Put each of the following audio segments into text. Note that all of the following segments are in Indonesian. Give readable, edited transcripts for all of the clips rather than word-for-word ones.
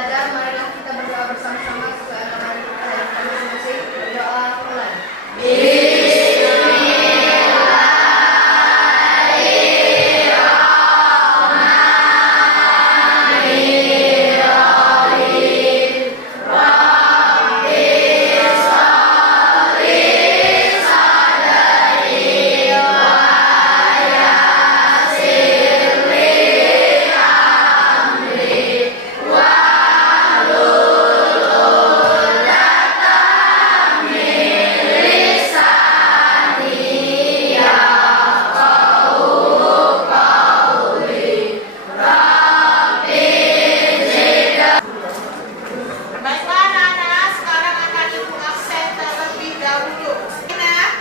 belajar, marilah kita berdoa bersama-sama sesuai agama kita yang masing-masing. Berdoa mulai.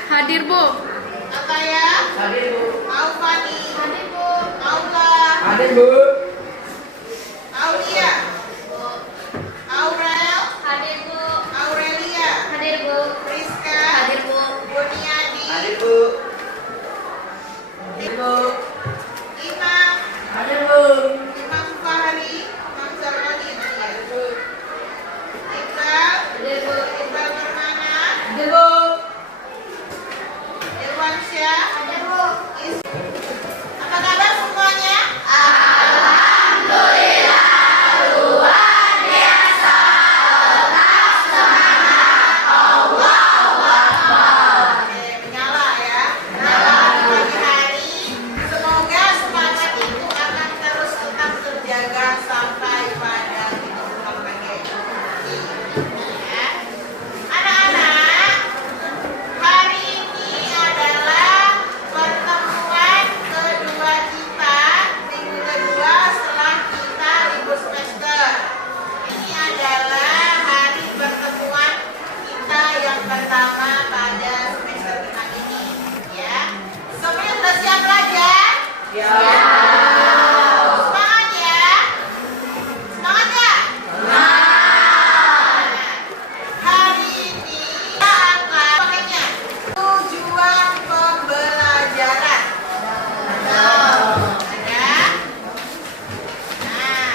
Hadir, Bu. Ataya? Hadir, Bu. Aufani? Hadir, Bu. Aula? Hadir, Bu. Aulia? Aurel? Hadir, Bu. Aurelia? Hadir, Bu. Rizka? Hadir, Bu. Buniadi? Hadir, Bu. Hadir, Bu. Imam? Hadir, Bu. Imam Fahri? Imam Zarwani? Hadir, Bu. Iqbal? Hadir, Bu. Iqbal Permana? Hadir, Bu. Irwansyah? Hadir, Bu. Apa kabar semuanya? Oke, menyala ya. Menyala di pagi hari. Semoga semangat itu akan terus tetap terjaga sampai pada kehidupan pagi. Ya. Anak-anak, hari ini adalah pertemuan kedua kita, minggu kedua setelah kita libur semester. Ini adalah hari pertemuan kita yang pertama pada semester kita ini, ya. Semuanya sudah siap belajar? Ya. Semangat ya. Semangat ya? Semangat. Hari ini kita akan pakainya tujuan pembelajaran. Ada? Nah,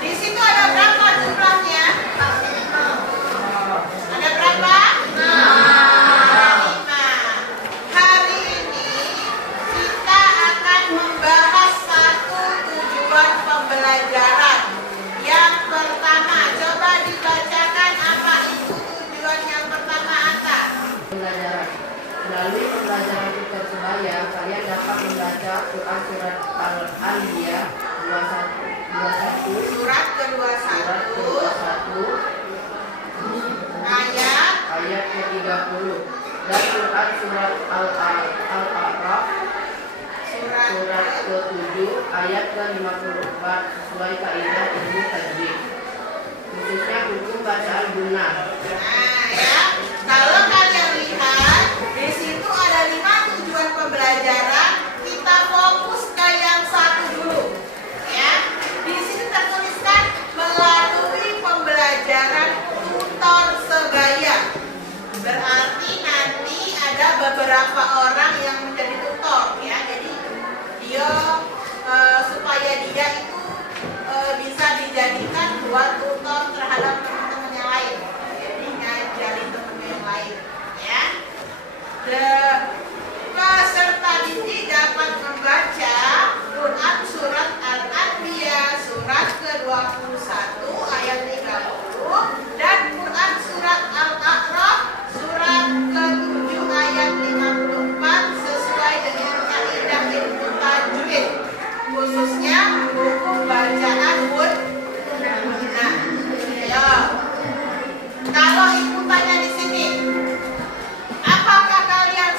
di situ ada berapa jumlahnya? Ada berapa? 5. Hari ini kita akan membahas satu tujuan pembelajaran. Yang pertama, coba dibacakan apa itu tujuan yang pertama, Ata? Pembelajaran. Melalui pembelajaran tutor sebaya, kalian dapat membaca Quran surat Al-Anbiya 21, Surat surat ke-21 ke-21 ayat ayat ke-30 dan Quran surat Al-A'raf surat surat ke-7 ayat ke-54 sesuai kaidah ilmu tajwid, khususnya hukum bacaan benar. Nah, ya. Kalau kalian lihat, di situ ada 5 tujuan pembelajaran. Kita fokus ke yang satu dulu. Ya. Di sini tertuliskan melalui pembelajaran tutor sebaya. Berarti nanti ada beberapa orang yang menjadi tutor, ya. Jadi dia supaya dia itu bisa dijadikan buat tutor terhadap teman-teman yang lain. Jadi ngajarin teman yang lain, ya. Peserta didik dapat membaca Quran surat Al-Anbiya surat ke-21 ayat 30 dan Quran surat Al-A'raf surat ke-7 ayat 54 sesuai dengan kaidah ilmu tajwid, khususnya hukum bacaan benar. Ya. Kalau ibu tanya di sini, apakah kalian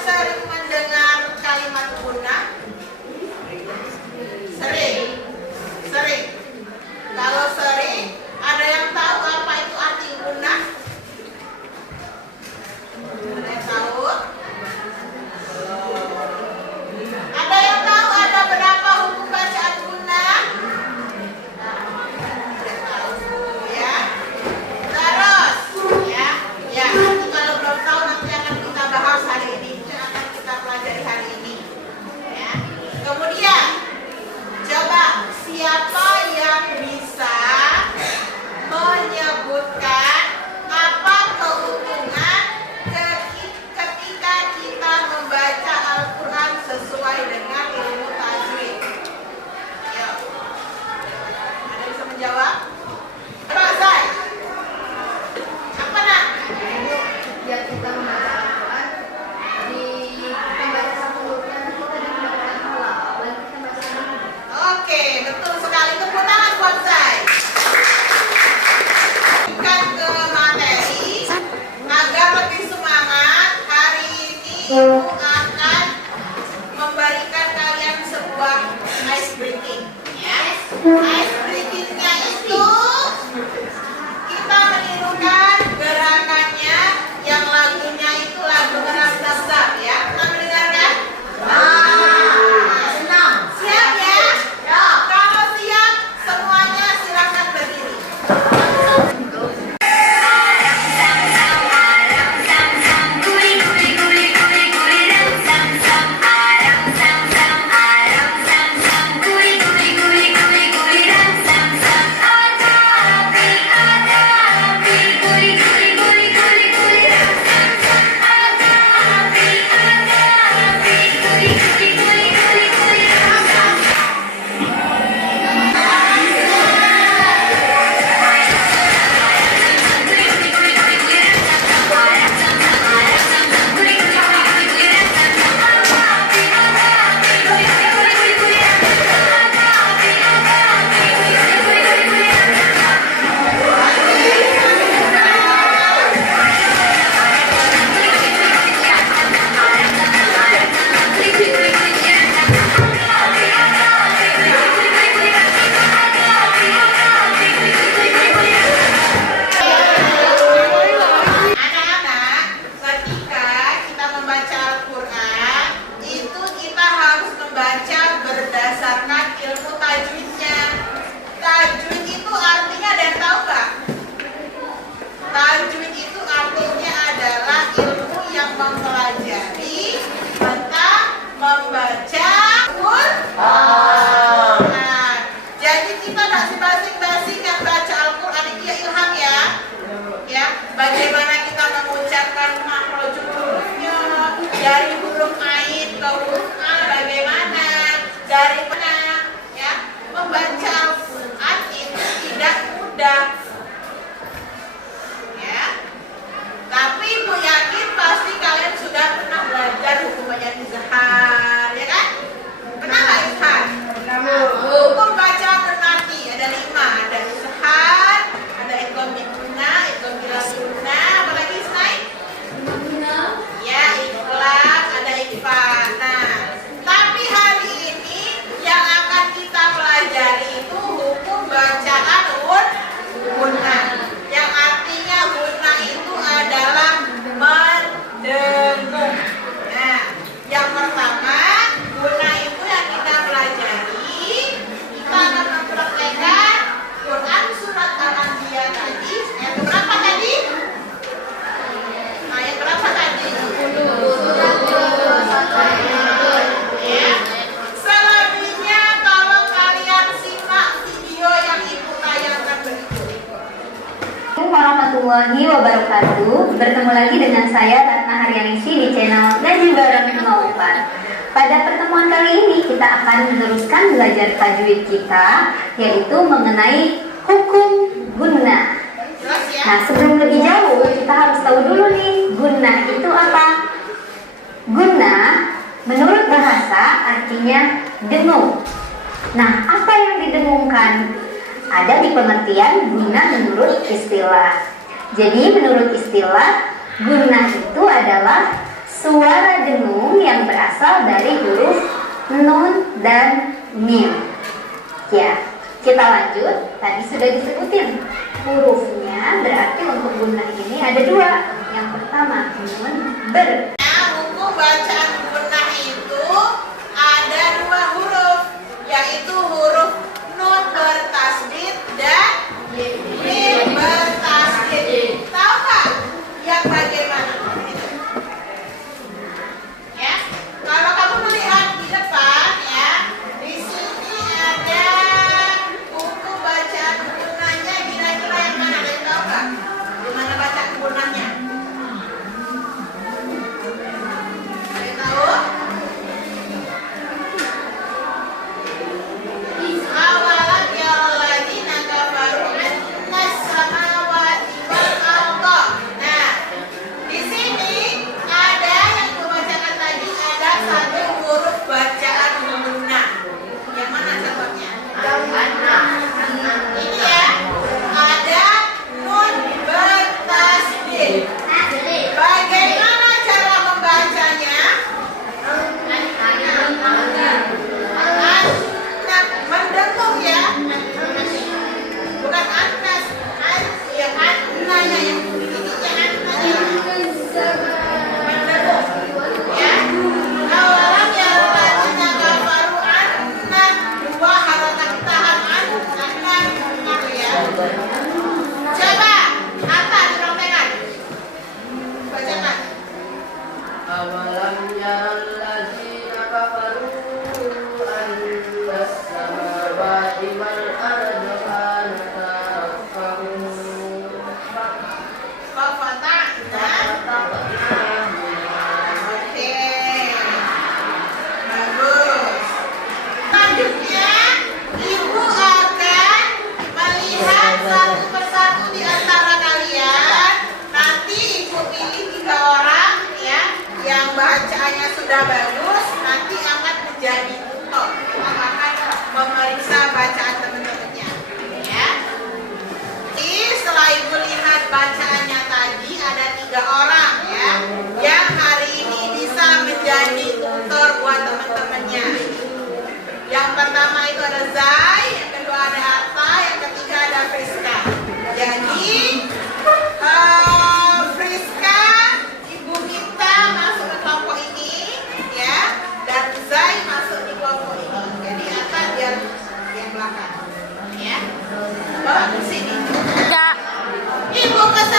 Ibu akan memberikan kalian sebuah ice breaking, ya. Ice breakingnya itu kita menirukan gerakannya yang lagunya itu lagu Rap-Dap-Dap, ya. Kita mendengarkan? Senang. Siap ya? Ya. Kalau siap, semuanya silakan berdiri. Anak-anak, ketika kita membaca Al-Quran, itu kita harus membaca berdasarkan ilmu tajwidnya. Tajwid itu artinya ada yang tahu nggak? Tajwid itu artinya adalah ilmu yang mempelajari tentang membaca Al-Quran. Nah, jadi kita nggak basi-basi kan baca Al-Quran itu ya ilham ya. Ya, bagaimana kita mengucapkan makhraj hurufnya dari huruf ain ke huruf a, bagaimana dari mana ya, membaca Al-Quran itu tidak mudah ya, tapi Ibu yakin pasti kalian sudah pernah belajar hukum bacaan izhar ya kan, pernah nggak izhar? Hukum baca bernarti ada 5, ada izhar, ada idgham biguna, idgham bilasuna, apa lagi Isnai? Ya, ikhlas, ada ikhfa. Nah, tapi hari ini yang akan kita pelajari itu hukum bacaan gunnah, yang artinya gunnah itu adalah mendengung. Nah, yang pertama gunnah itu yang kita pelajari, kita akan mempraktekkan Quran surat Al-Anbiya tadi. Ayat berapa tadi? Ayat berapa tadi? Ya. Selebihnya kalau kalian simak video yang Ibu tayangkan berikut. Assalamualaikum warahmatullahi wabarakatuh. Bertemu lagi dengan saya Ratna Haryaningsi di channel Ngaji Bareng 04. Pada pertemuan kali ini kita akan meneruskan belajar tajwid kita, yaitu mengenai hukum gunnah. Jelas ya? Nah, sebelum lebih jauh kita harus tahu dulu nih, gunnah itu apa? Gunnah menurut bahasa artinya dengung. Nah, apa yang didengungkan? Ada di pengertian gunnah menurut istilah. Jadi menurut istilah, gunnah itu adalah suara dengung yang berasal dari huruf nun dan mim. Ya, kita lanjut. Tadi sudah disebutin hurufnya, berarti untuk gunnah ini ada 2. Yang pertama nun ber. Nah, hukum bacaan gunnah itu ada 2 huruf, yaitu huruf nun bertasdid dan mim bertasdid. Tahu nggak yang bagaimana? Ya, kalau kamu melihat di depan ya, di sini ada hukum bacaan gunnahnya, kira-kira yang mana? Ada yang tahu nggak? Gimana bacaan gunnahnya? Ada yang tahu? Awalan yaralladzina kafaru annas samawati wal arda. Nah, di sini ada yang dibacakan tadi, ada 1 huruf bacaan gunnah. Yang mana contohnya? Ini ya, ada nun bertasdid. Bagaimana cara membacanya? bacanya sudah bagus, nanti akan menjadi tutor. Akan memeriksa bacaan teman-temannya. Ya. Jadi setelah ibu lihat bacaannya tadi ada 3 orang ya, yang hari ini bisa menjadi tutor buat teman-temannya. Yang pertama itu ada Zai, yang kedua ada Atta, yang ketiga ada Friska. Jadi Friska, Ibu minta masuk ke kelompok ini ya, dan Zai masuk di kelompok ini. Jadi Atta biar yang belakang ya. Bawa ke sini. Ibu kasih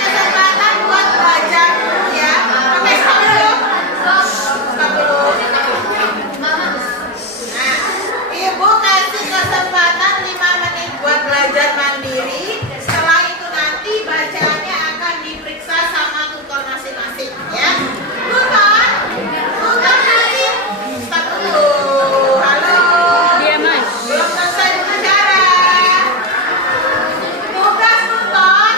kesempatan buat belajar dulu ya. Pakai stop dulu. Stop dulu. Nah, Ibu kasih kesempatan 5 menit buat belajar mandiri. Setelah itu nanti bacaannya akan diperiksa sama tutor masing-masing ya. Tutor nanti stop dulu. Halo. Belum selesai bicara. Tugas tutor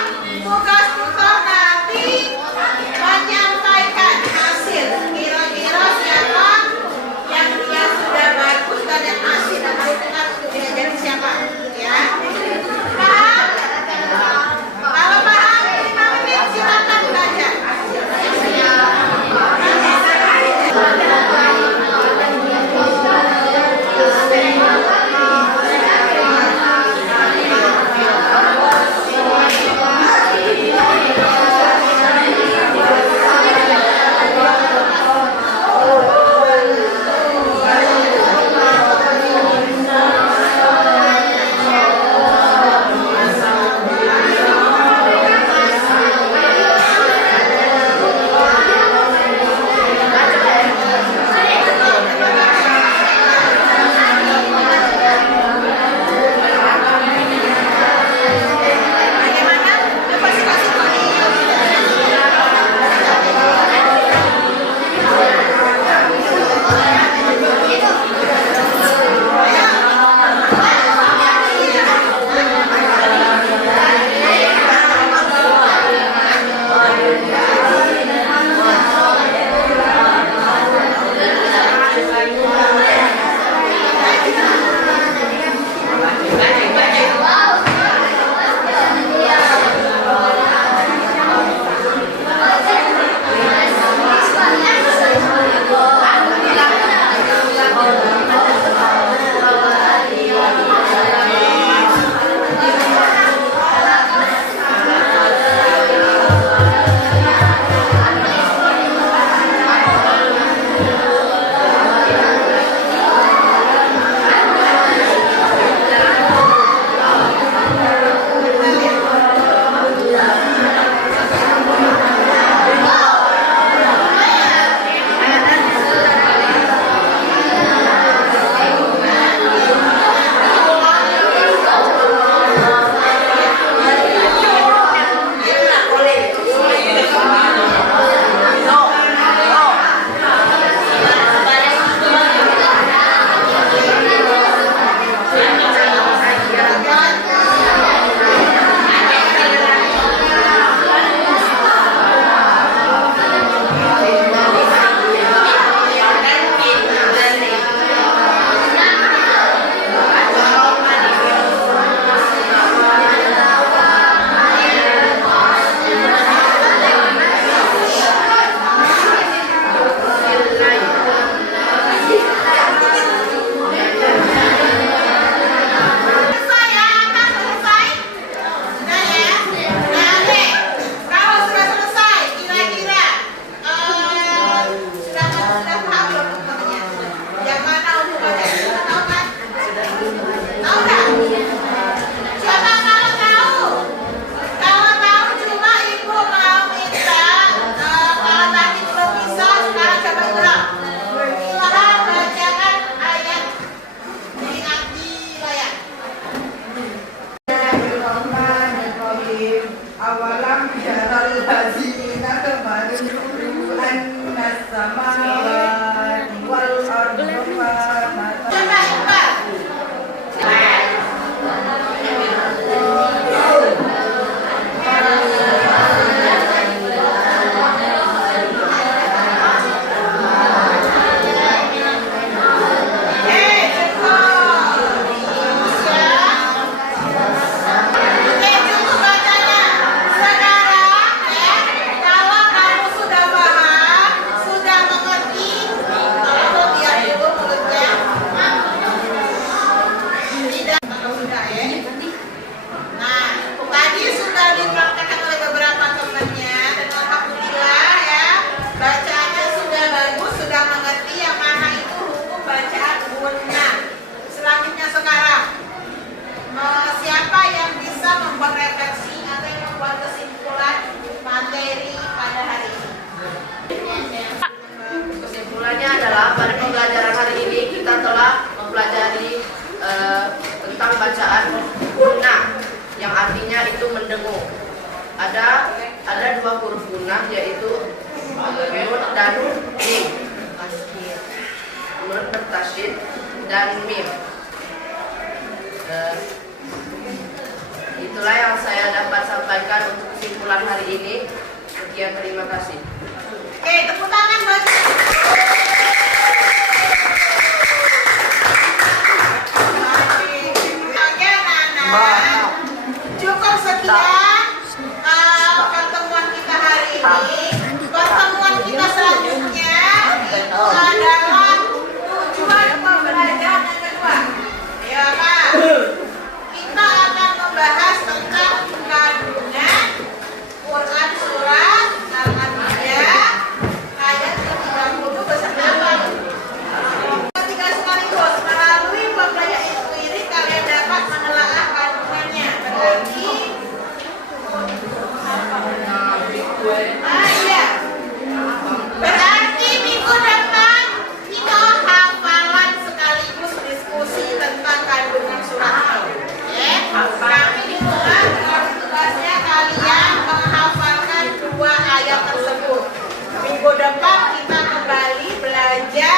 adalah pada pembelajaran hari ini kita telah mempelajari tentang bacaan guna yang artinya itu mendengung. Ada dua huruf guna yaitu nun dan mim. Nun bertasydid dan mim. Itulah yang saya dapat sampaikan untuk kesimpulan hari ini. Sekian, terima kasih. Oke, tepuk tangan buat Oke, anak-anak. Cukup sekian pertemuan kita hari ini. Pertemuan kita selanjutnya itu adalah tujuan pembelajaran yang kedua. Ya kan? Kita akan membahas tentang kandungan Quran surat Al-Anbiya ayat 30 beserta tiga sekaligus. Melalui pembelajaran itu ini kalian dapat menelaah kandungannya. Berarti minggu depan kita hafalan sekaligus diskusi tentang kandungan surat Al. Kami dimulai dengan tugasnya kalian menghafalkan dua ayat tersebut. Minggu depan kita kembali belajar